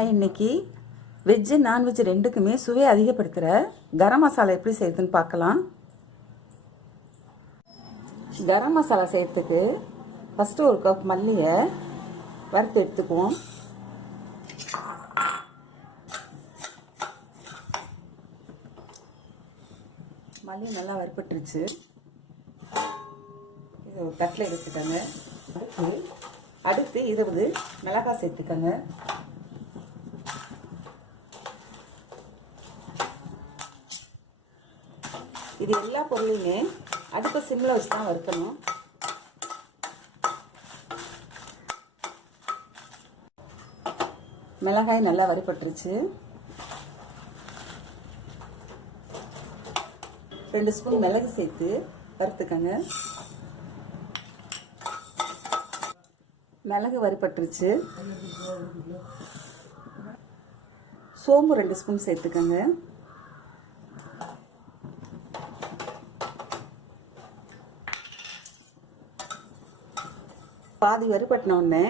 இன்னைக்கு veg non veg ரெண்டுக்குமே சுவை அதிகப்படுத்துகிற கரம் மசாலா எப்படி செய்யுதுன்னு பார்க்கலாம். கரம் மசாலா செய்யறதுக்கு ஃபஸ்ட்டு ஒரு கப் மல்லியை வறுத்து எடுத்துக்குவோம். மல்லி நல்லா வறுப்பட்டுருச்சு. இது ஒரு தட்டில் எடுத்துக்கோங்க. அடுத்து 20 மிளகாய் சேர்த்துக்கோங்க. இது எல்லா பொருளையுமே அடுப்பை சிம்மில் வச்சு தான் வறுக்கணும். மிளகாய் நல்லா வறுப்பட்டுருச்சு. 2 ஸ்பூன் மிளகு சேர்த்து வறுத்துக்கங்க. மிளகு வறுப்பட்டுருச்சு. சோம்பு 2 ஸ்பூன் சேர்த்துக்கங்க. பாதி வறுபட்டின உடனே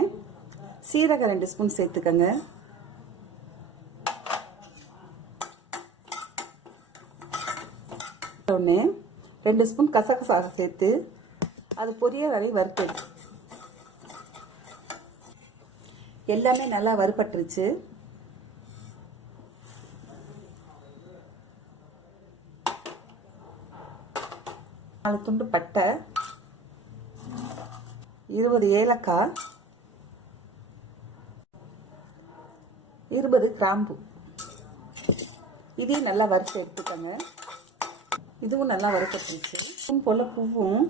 சீரகம் 2 ஸ்பூன் சேர்த்துக்கங்க. உடனே 2 ஸ்பூன் கசகசா சேர்த்து அது பொரிய வரை வறுத்து எல்லாமே நல்லா வறுபட்டுருச்சு. நாலு துண்டு பட்டை, 20 ஏலக்காய், 20 கிராம்பு, இதையும் நல்லா வறுத்து எடுத்துக்கோங்க. இதுவும் நல்லா வறுப்பட்டுருச்சு. போல பூவும்,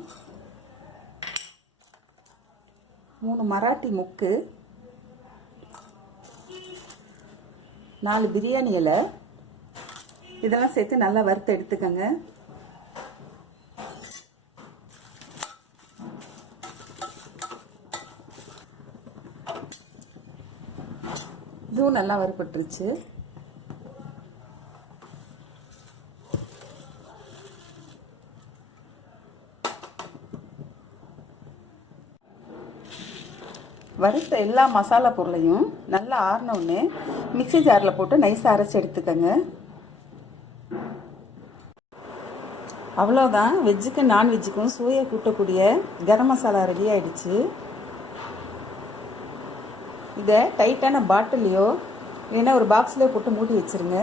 3 மராட்டி முக்கு, 4 பிரியாணி இலை, இதெல்லாம் சேர்த்து நல்லா வறுத்து எடுத்துக்கோங்க. இதுவும் நல்லா வறுப்பட்டுருச்சு. வறுத்த எல்லா மசாலா பொருளையும் நல்லா ஆறின உடனே மிக்ஸி ஜாரில் போட்டு நைஸாக அரைச்சி எடுத்துக்கோங்க. அவ்வளோதான், வெஜ்ஜுக்கும் நான்வெஜ்ஜுக்கும் சுவையை கூட்டக்கூடிய கரம் மசாலா ரெடி ஆயிடுச்சு. இதை டைட்டான பாட்டிலையோ இல்லைன்னா ஒரு பாக்ஸ்லேயோ போட்டு மூடி வச்சுருங்க.